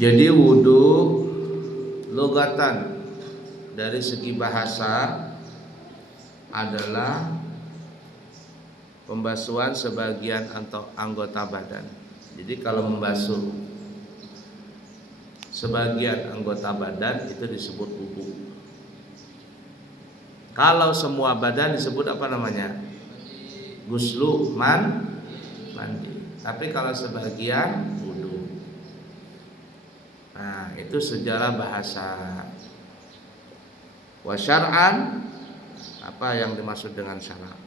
Jadi wudu logatan dari segi bahasa adalah pembasuhan sebagian anggota badan. Jadi kalau membasuh sebagian anggota badan itu disebut wudu. Kalau semua badan disebut apa namanya? Ghuslu mandi. Tapi kalau sebagian wudu. Nah, itu sejarah bahasa. Wa syar'an, apa yang dimaksud dengan syara'?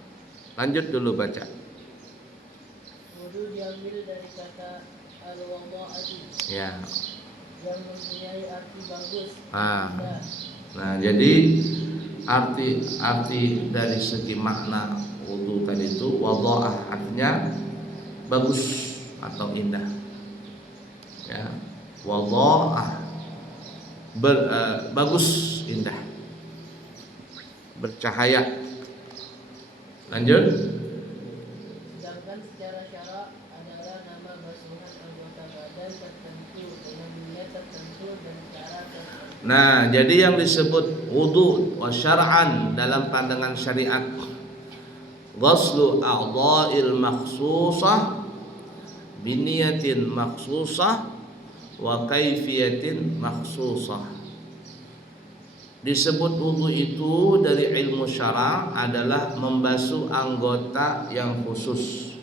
Lanjut dulu baca. Wudu diambil dari kata al-wada'ati. Ya. Yang mempunyai arti bagus. Nah, jadi arti dari segi makna wudu tadi itu wada'ah, artinya bagus atau indah. Ya. Wada'ah bagus, indah, bercahaya. Lanjut. Sedangkan secara syarak adalah nama basuhan anggota badan tertentu dengan niat tertentu dan cara tertentu. Nah, jadi yang disebut wudu wa syar'an dalam pandangan syariat, ghuslu a'dha'il makhsusah biniyatin makhsusah wa kaifiyatin makhsusah. Disebut wudu itu dari ilmu syara' adalah membasuh anggota yang khusus.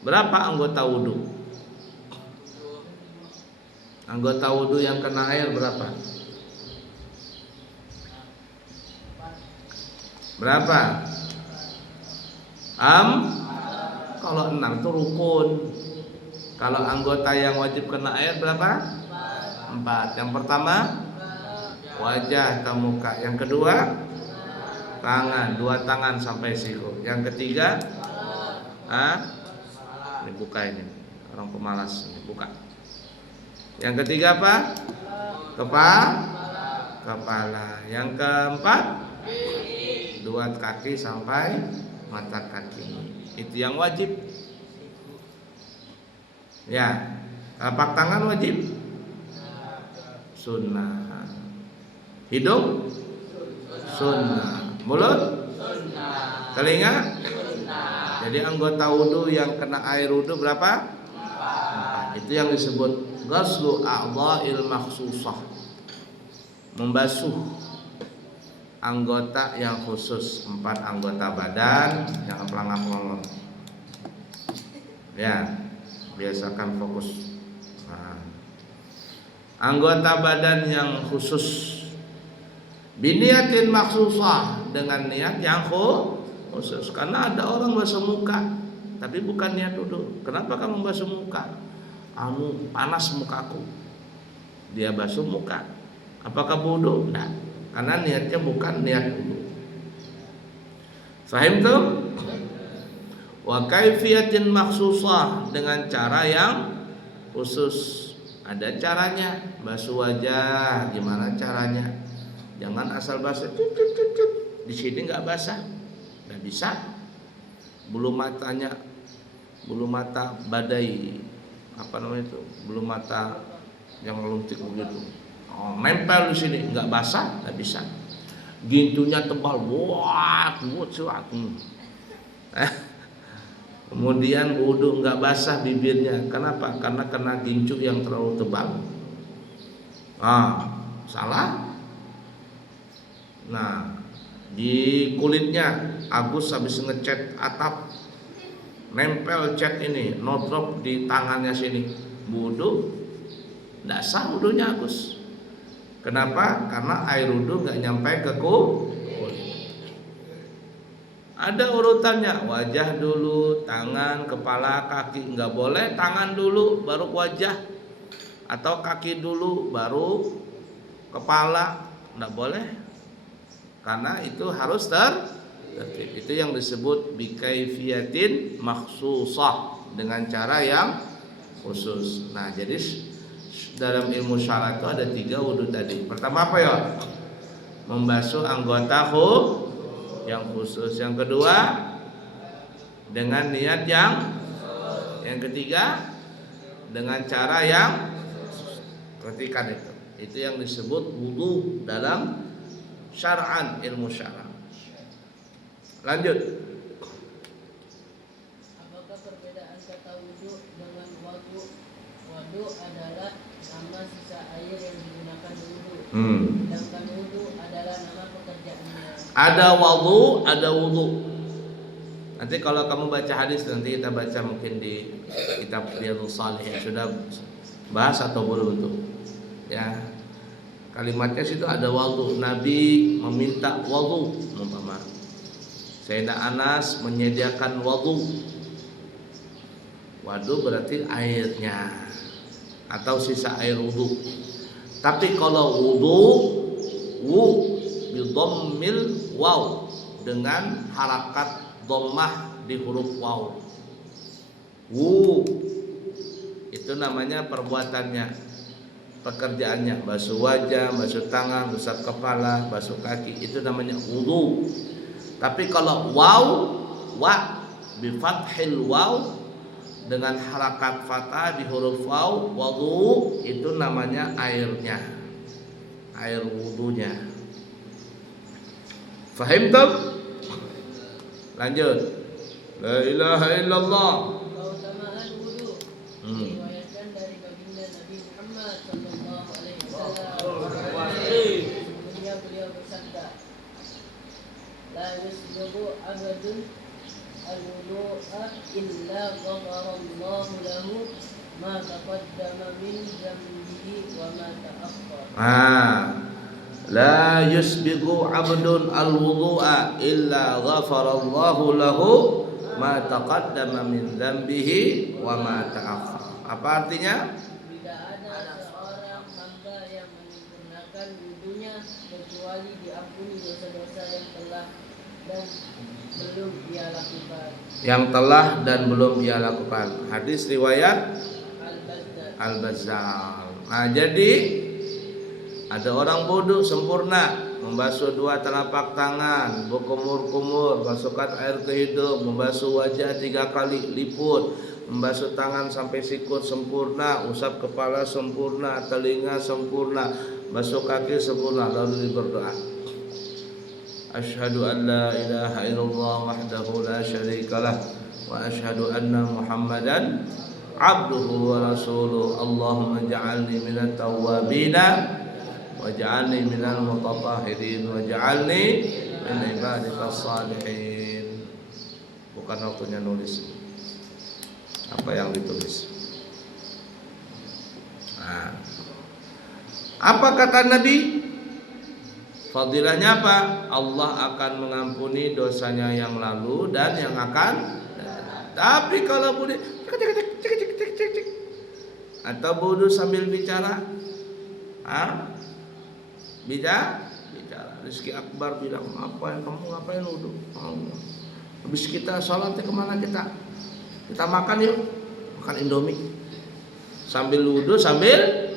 Berapa anggota wudu? Anggota wudu yang kena air berapa? Berapa? Kalau 6 itu rukun. Kalau anggota yang wajib kena air berapa? 4. Yang pertama wajah atau muka. Yang kedua tangan, 2 tangan sampai siku. Yang ketiga ini buka, ini orang pemalas, ini buka. Yang ketiga apa? Kepala. Yang keempat 2 kaki sampai mata kaki. Itu yang wajib. Ya, telapak tangan wajib, sunnah. Hidung sunnah, mulut sunnah, telinga sunnah. Jadi anggota wudu yang kena air wudu berapa? 4. Itu yang disebut ghuslu a'dha'il makhsusah, membasuh anggota yang khusus. 4 anggota badan, jangan pelangap-pelangap. Ya, biasakan fokus. Anggota badan yang khusus biniyatin maksusah, dengan niat yang khusus. Karena ada orang basuh muka tapi bukan niat wudu. Kenapa kamu basuh muka? Panas mukaku. Dia basuh muka. Apakah wudu? Nah, karena niatnya bukan niat wudu. Fahim tuh? Wa kaifiyatin maksusah, dengan cara yang khusus. Ada caranya. Basuh wajah gimana caranya? Jangan asal basah, di sini nggak basah, nggak bisa. Bulu mata badai, apa namanya itu? Bulu mata yang meluntik begitu. Nempel di sini, nggak basah, nggak bisa. Gintunya tebal, Kemudian wudu nggak basah bibirnya, kenapa? Karena kena gincu yang terlalu tebal. Salah. Nah, di kulitnya Agus habis ngecat atap, nempel cat ini, no drop di tangannya sini, wudu nggak sah wudunya Agus. Kenapa? Karena air wudu nggak nyampe ke kulit. Ada urutannya, wajah dulu, tangan, kepala, kaki. Nggak boleh tangan dulu baru wajah, atau kaki dulu baru kepala, nggak boleh. Karena itu harus tertib. Itu yang disebut bikaifiyatin makhsusah, dengan cara yang khusus. Nah, jadi dalam ilmu syara' itu ada 3 wudu tadi. Pertama apa ya? Membasuh anggota yang khusus. Yang kedua dengan niat yang ketiga dengan cara yang Perhatikan itu. Itu yang disebut wudu dalam syar'an, ilmu syara'. Lanjut. Apakah perbedaan kata wudu dengan wadu? Wadu adalah nama sisa air yang digunakan wudu. Sedangkan wudu adalah nama pekerjaannya. Ada wudu, ada wudu. Nanti kalau kamu baca hadis, nanti kita baca mungkin di kitab Riyadhus Shalihin sudah bahas atau belum itu. Ya. Kalimatnya situ ada wudu. Nabi meminta wudu, umpama. Sayyidina Anas menyediakan wudu. Wudu berarti airnya atau sisa air wudu. Tapi kalau wudu, wu bi dhammil waw, dengan harakat dhammah di huruf waw. Wu itu namanya perbuatannya, pekerjaannya, basuh wajah, basuh tangan, usap kepala, basuh kaki, itu namanya wudu. Tapi kalau waw, wa bi fathil waw, dengan harakat fathah di huruf waw, wudu, itu namanya airnya, air wudunya. Fahimtum? Lanjut. La ilaha illallah. Keutamaan wudu diriwayatkan dari baginda Nabi Muhammad sallallahu alaihi wasallam. Beliau bersabda, la yusbihu abadun al-wudu'a illa ghafarallahu lahu ma taqaddama min dhanbihi wa ma ta'akhkhara. La yusbiqu 'abdun al-wudu'a illa ghafarallahu lahu ma taqaddama min dzambihi wa ma ta'akhkhara. Apa artinya? Tidak ada seorang hamba yang menyempurnakan wudunya kecuali diampuni dosa-dosa yang telah dan belum ia lakukan. Yang telah dan belum ia lakukan. Hadis riwayat Al-Bazzar. Nah, jadi ada orang wudu sempurna, membasuh dua telapak tangan, berkumur-kumur, masukkan air ke hidung, membasuh wajah 3 kali liput, membasuh tangan sampai sikut sempurna, usap kepala sempurna, telinga sempurna, basuh kaki sempurna, lalu berdoa. Asyhadu an la ilaha illallah wahdahu la syarikalah wa asyhadu anna Muhammadan abduhu wa rasuluh. Allahumma ja'alni minat tawwabina waj'alni minal mutatahhirin waj'alni min ibadikas salihin. Bukan waktunya nulis apa yang ditulis. Nah, apa kata Nabi? Fadilahnya apa? Allah akan mengampuni dosanya yang lalu dan yang akan datang. Tapi kalau wudu atau wudu sambil bicara, bicara. Rizki Akbar bilang, apa yang kamu ngapain wudu? Habis kita sholat kemana kita? Kita makan yuk, makan Indomie. Sambil wudu sambil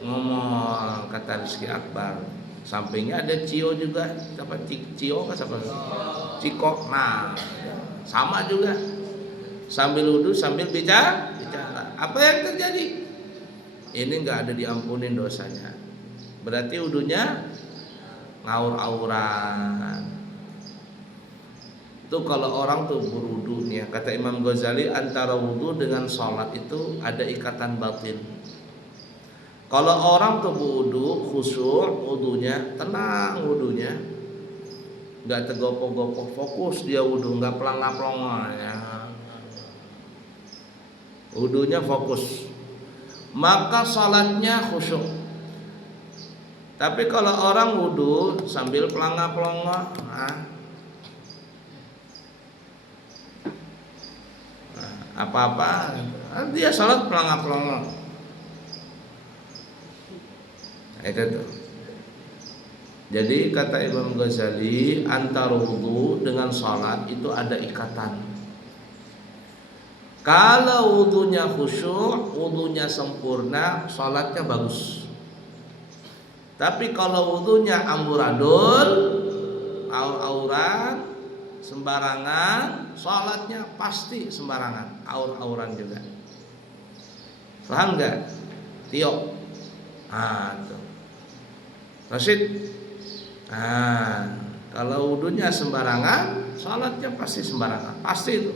ngomong, kata Rizki Akbar. Sampingnya ada Cio juga, siapa Cio kan siapa? Ciko. Nah, sama juga. Sambil wudu sambil bicara. Apa yang terjadi? Ini enggak ada diampunin dosanya. Berarti wudunya ngaur-auran. Itu kalau orang tuh berwudu nih, kata Imam Ghazali, antara wudu dengan sholat itu ada ikatan batin. Kalau orang tuh wudu khusyuk, wudunya tenang, wudunya nggak tergopok-gopok, fokus dia wudu, nggak pelangap-pelongo ya. Wudunya fokus, maka sholatnya khusyuk. Tapi kalau orang wudu sambil pelangap-pelongo, apa-apa, dia sholat pelangap-pelongo. Itu tuh. Jadi kata Imam Ghazali, antara wudu dengan sholat itu ada ikatan. Kalau wudunya khusyuk, wudunya sempurna, sholatnya bagus. Tapi kalau wudunya amburadul, aur-auran, sembarangan, sholatnya pasti sembarangan, aur-auran juga. Paham nggak? Tio. Tuh. Rasid. Kalau wudunya sembarangan, salatnya pasti sembarangan, pasti itu.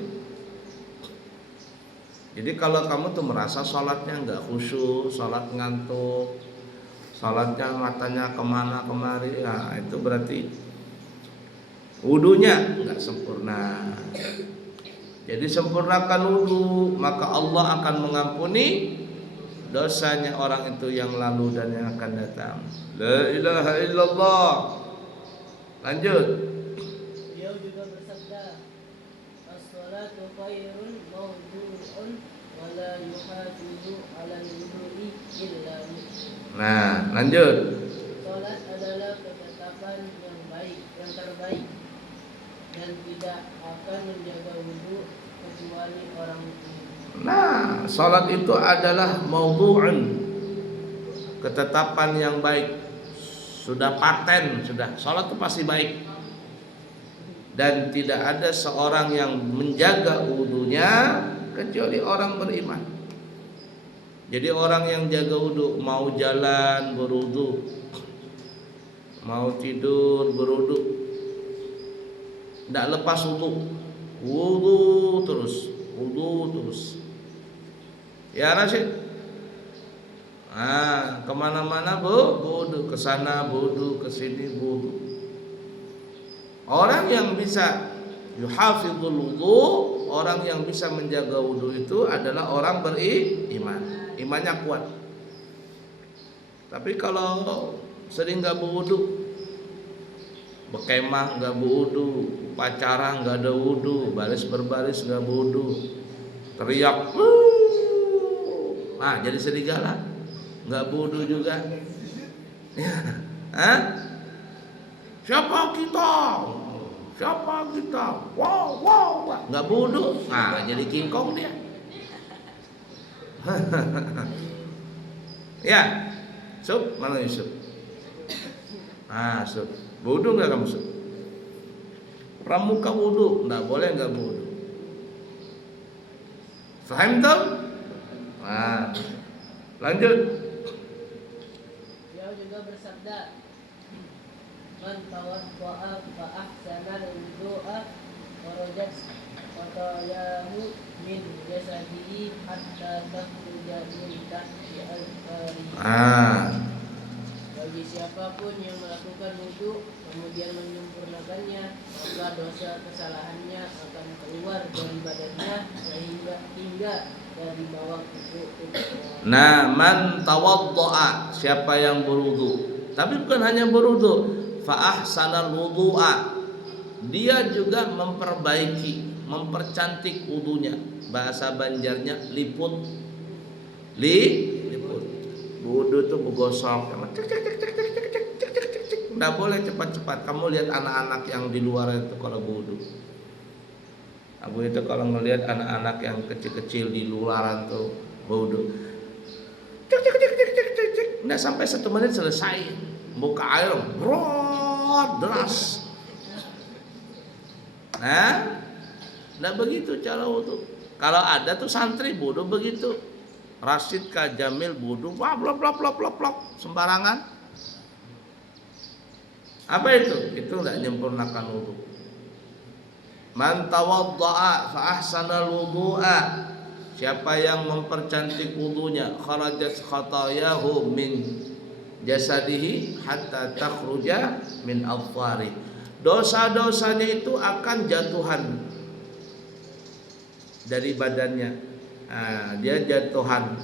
Jadi kalau kamu tuh merasa salatnya nggak khusyuk, salat ngantuk, salatnya matanya kemana kemari, ya itu berarti wudunya nggak sempurna. Jadi sempurnakan wudu, maka Allah akan mengampuni dosanya orang itu yang lalu dan yang akan datang. La ilaha illallah. Lanjut. Beliau juga bersabda, as-salatu khairun mawdu'un wa la yuhafizu 'ala al-wudu'i illa muslim. Nah, lanjut. Salat adalah ketetapan yang baik, yang terbaik, dan tidak akan menjaga wudu kecuali orang muslim. Nah, salat itu adalah mawdu'un, ketetapan yang baik. Sudah paten, sudah. Salat itu pasti baik. Dan tidak ada seorang yang menjaga wudunya kecuali orang beriman. Jadi orang yang jaga wudu, mau jalan berwudu, mau tidur berwudu, tidak lepas wudu, wudu terus, wudu terus. Ya Rasid. Kemana-mana wudu, ke sana wudu, ke sini wudu. Orang yang bisa yuhafizul wudu, orang yang bisa menjaga wudu itu adalah orang beriman, imannya kuat. Tapi kalau sering nggak berwudu, berkemah nggak berwudu, pacaran nggak ada wudu, baris berbaris nggak berwudu, teriak, jadi serigala. Nggak bodoh juga. Ya. Siapa kita? Siapa kita? Wow. Nggak bodoh. Jadi King Kong dia. Ya. Sup, mana Yusuf? Sup. Bodoh nggak kamu Sup? Pramuka wudu, nggak boleh nggak bodoh. Faham tak? Lanjut. Juga bersabda, man tawadda'a fa ahsana al-wudu'a kharajat khatayahu min jasadihi hatta takhruja min tahti al-qarihi. Bagi siapapun yang melakukan wudu kemudian menyempurnakannya, maka dosa kesalahannya akan keluar dari badannya hingga dari bawah kuku. Man tawadda'a, siapa yang berwudu. Tapi bukan hanya berwudu, fa ahsanal wudu'a, dia juga memperbaiki, mempercantik wudunya. Bahasa Banjarnya liput. Liput. Wudu itu bergosok. Nggak boleh cepat-cepat. Kamu lihat anak-anak yang di luar itu kalau wudu. Aku itu kalau ngelihat anak-anak yang kecil-kecil di luaran tuh wudu, nggak sampai 1 menit selesai, buka air, deras. Nggak begitu cara wudu. Kalau ada tuh santri wudu begitu, Rasid Kajamil wudu, blok sembarangan. Apa itu? Itu nggak menyempurnakan wudu. Man tawadda'a fa ahsanal wudu'a, siapa yang mempercantik wudunya, kharajat khatayahu min jasadihi hatta takhruja min adfari, dosa-dosanya itu akan jatuhan dari badannya. Dia jatuhan.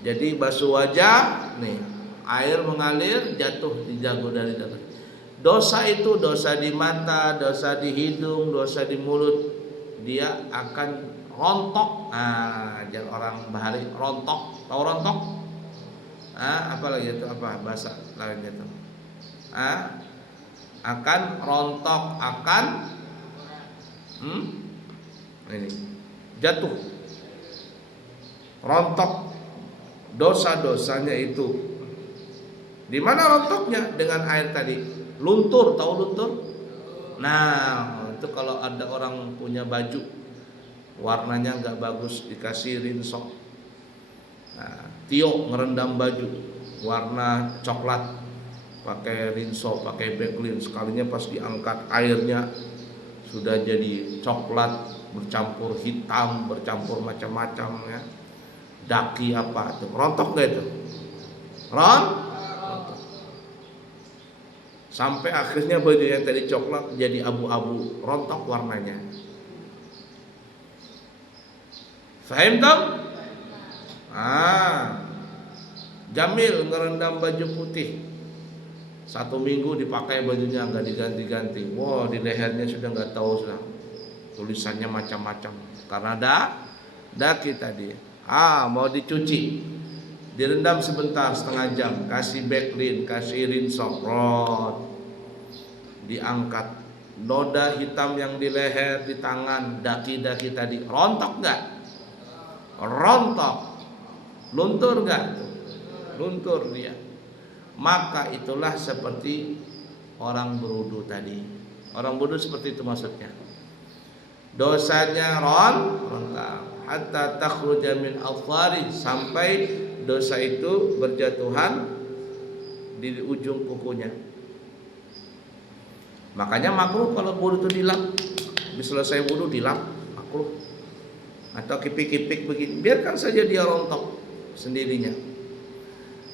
Jadi basuh wajah, nih air mengalir jatuh di jago dari dalam. Dosa itu dosa di mata, dosa di hidung, dosa di mulut, dia akan rontok. Jangan orang bahari rontok. Tahu rontok? Apa lagi itu? Apa bahasa lainnya itu? Akan rontok, akan ini jatuh, rontok dosa-dosanya itu. Di mana rontoknya? Dengan air tadi. Luntur, tahu luntur? Nah, itu kalau ada orang punya baju warnanya nggak bagus, dikasih rinsok. Tio ngerendam baju, warna coklat, pakai rinso, pakai backlin, sekalinya pas diangkat airnya sudah jadi coklat bercampur hitam, bercampur macam-macam ya. Daki apa tuh? Rontok gak itu? Rontok. Sampai akhirnya baju yang tadi coklat jadi abu-abu, rontok warnanya. Fahim tak? Jamil ngerendam baju putih 1 minggu dipakai bajunya nggak diganti-ganti. Wow, di lehernya sudah nggak tahu sudah tulisannya macam-macam karena daki tadi. Mau dicuci, direndam sebentar setengah jam, kasih backlin, kasih rinso, diangkat. Noda hitam yang di leher, di tangan, daki-daki tadi rontok nggak? Rontok. Luntur nggak? Luntur dia. Maka itulah seperti orang berwudu tadi. Orang berwudu seperti itu maksudnya. Dosanya rontok hatta takhruja min afari, sampai dosa itu berjatuhan di ujung kukunya. Makanya makruh kalau wudu itu dilap. Habis selesai wudu dilap, makruh. Atau kipik-kipik begini, biarkan saja dia rontok sendirinya.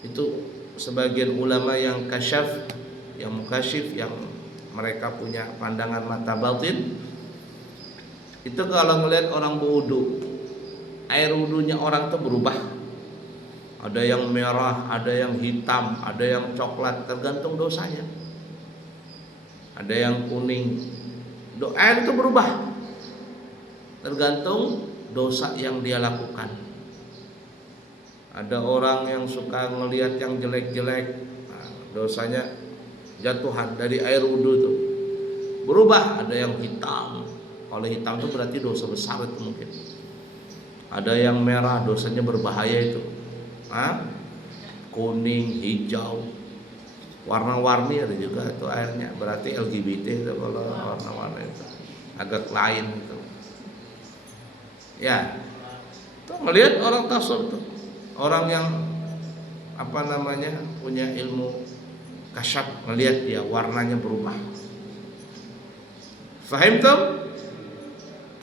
Itu sebagian ulama yang kasyaf, yang mukasyif, yang mereka punya pandangan mata batin. Itu kalau ngelihat orang berwudu, air wudunya orang itu berubah. Ada yang merah, ada yang hitam, ada yang coklat, tergantung dosanya. Ada yang kuning. Air itu berubah tergantung dosa yang dia lakukan. Ada orang yang suka ngelihat yang jelek-jelek, dosanya jatuhan dari air wudu itu berubah. Ada yang hitam, kalau hitam itu berarti dosa besar itu mungkin. Ada yang merah, dosanya berbahaya itu. Kuning, hijau, warna-warni ada juga itu airnya, berarti LGBT itu kalau warna-warni itu agak lain itu. Ya, tuh ngelihat orang tasawuf tuh, orang yang punya ilmu kasyaf, ngelihat dia warnanya berubah. Fahim tuh?